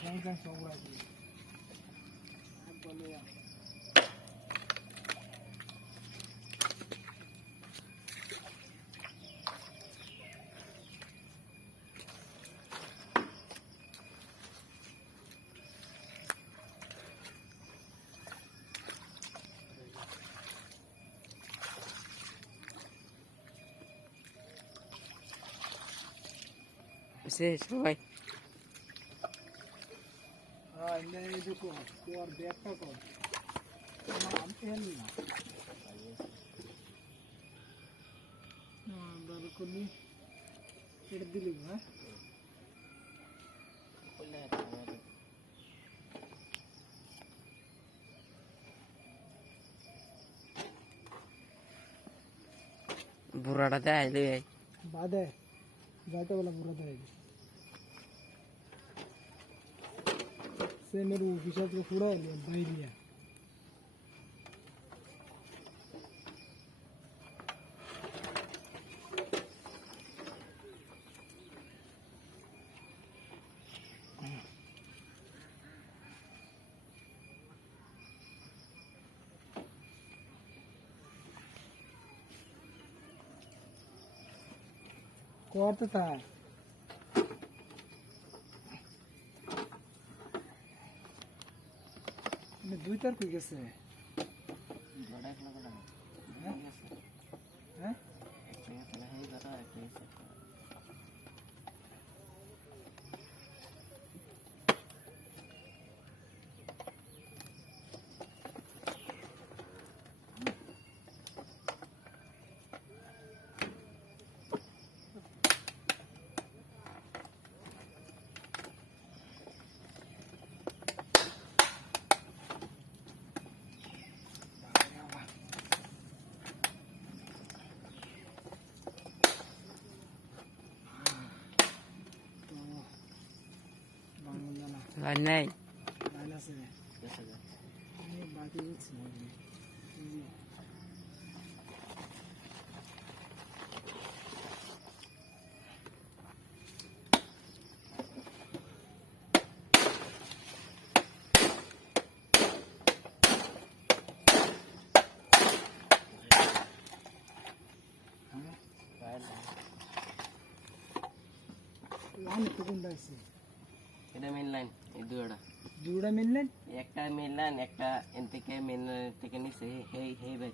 Jangan semua lagi. Boleh ya. সবাই ఇది కోర్ బెట్ట కోర్ అంతేం బరుకుని ಹಿಡಿದಿಲ್ಲ বুড়াটাতে আইলে বাদে যাইতে বলে বুড়াতে আইলে से मेरे ऑफिसर को पूरा भाई लिया कौन था দুই তার কই গেছে হ্যাঁ নাই আছে বাকি বুঝছি লাইন তো কোনটা আছে এটা মেন লাইন এই দুইটা মেন লাইন একটা মেন লাইন একটা এন থেকে মেন লাইন থেকে নিচে হেই ভাই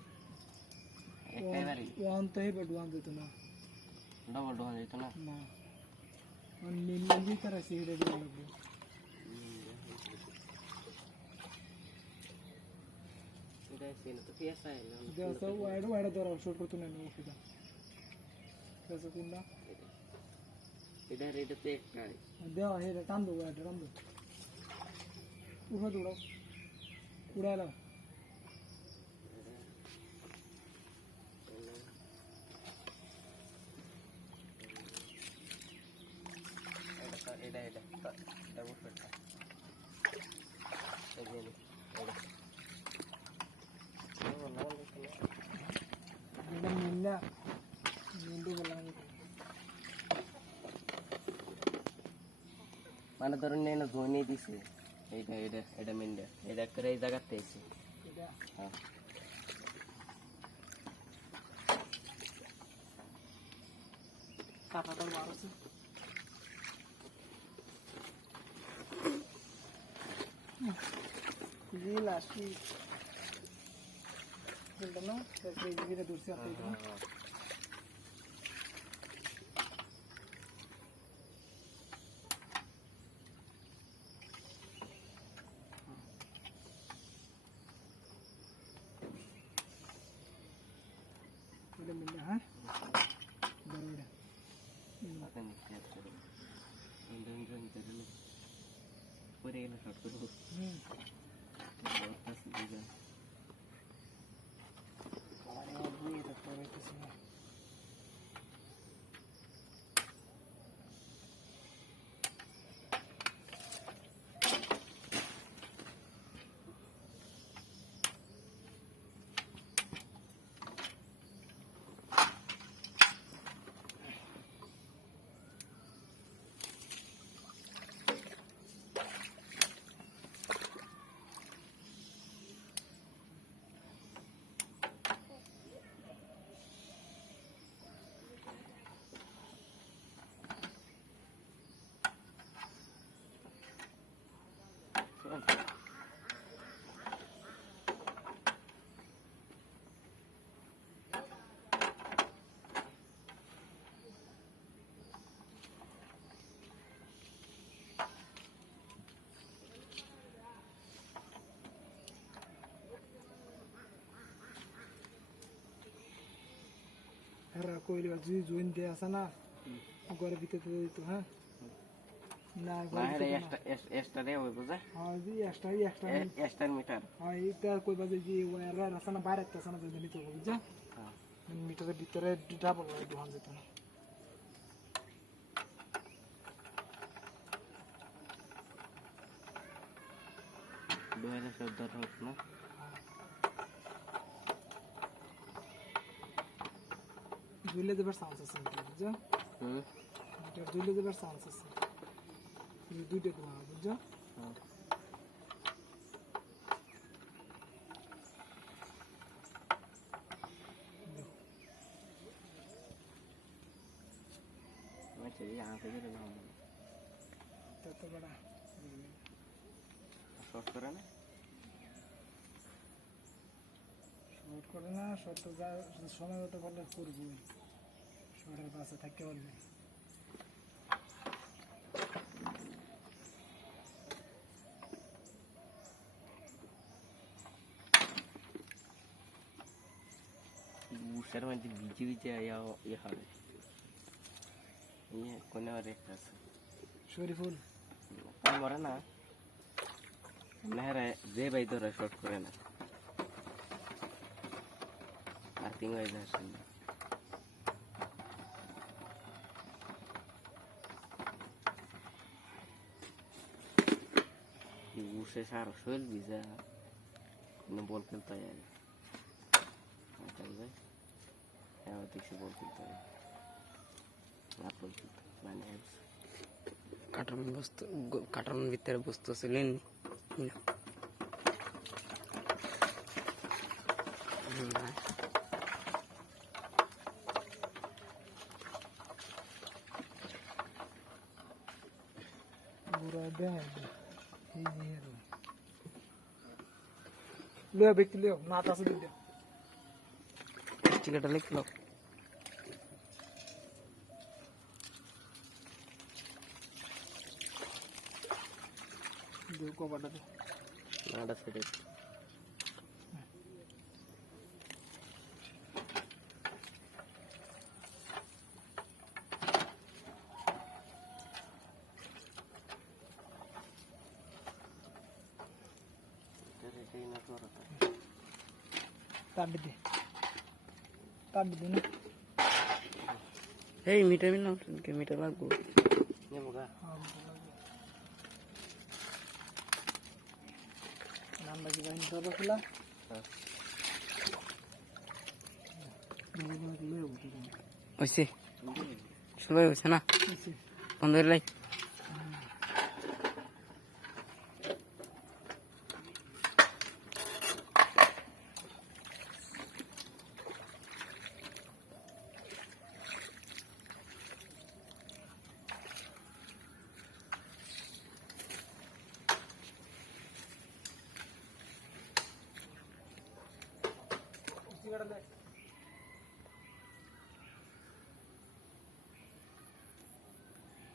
একটা বাড়ি ওয়ান তো হে বাট ওয়ান তো না ডবল ডবল যেত না না ওয়ান মেন লাইন দিয়ে তারা সেটা দিয়ে লাগবে এটা সেন তো পিএসআই না দেওয়া ওয়াইড ধরা শর্ট করতে না নিয়ে সেটা দেওয়া কোনটা এটাতে একটা দেওয়া এটা টান দো ওয়াইড টান দো উঠা দৌড়াও উড়ালাম মানে ধরুন నేను ধোনি দিছি এটা মেনটা এটা করে এই জায়গাতে আছে হ্যাঁ কাটাটা মারছে রিল আসি বলতো না সেই জিরে দূরছে আপনি मिल हाँ बरोड़ा पता नहीं क्या करो इंजन पूरे ना शॉट करो बहुत पास दीजिए हमारे यहाँ भी ये तो पूरे किसी में কইলে যদি জয়েন দিয়ে আসে না ঘরের ভিতরে দিত হ্যাঁ না না এটা এক্সট্রা রে হইব যা হ্যাঁ জি এক্সট্রা এক্সট্রা মিটার হ্যাঁ এইটা কইবা যে ওয়ার আছে না বাইরে আছে না যদি নিতে হবে যা হ্যাঁ মিটারের ভিতরে ডাবল দোকান যেত না দুয়ারে শব্দ হোক না দুইলে দেবার চান্স আছে বুঝছো হুম এটা দুইলে দেবার চান্স আছে দুইটা দেওয়া বুঝছো আচ্ছা এই আঁকে দিলে না তত বড় শর্ট করে না শর্ট করে না শর্ট তো যা সময় মতো করলে করবো শর্টের পাশে থাকতে পারবে উষার মধ্যে ভিজে ভিজে ইয়ে হবে ইয়ে কোনে আর একটা আছে শরীফুল মরে না মেহরা যে ভাই ধরে শর্ট করে না আর তিন ভাই আসেন না উষে সার শৈল ভিজা বল খেলতে হয় হ্যাঁ দেখছি বল খেলতে হয় আর বল খেলতে মানে কাটানোর ভিতরে বস্তু ছিলেন বুড়া দেয় এই নিয়ে লিও ব্যক্তি লিও না আছে দিও টিকাটা লিখলো দিও কবাটা দে নাটা সেটে তাবি দে না এই মিটার মিলাম মিটার লাগবো নেমগা নাম বাকি বাইন ধরো খোলা হয়েছে সবাই হয়েছে না বন্ধ লাই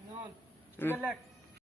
No,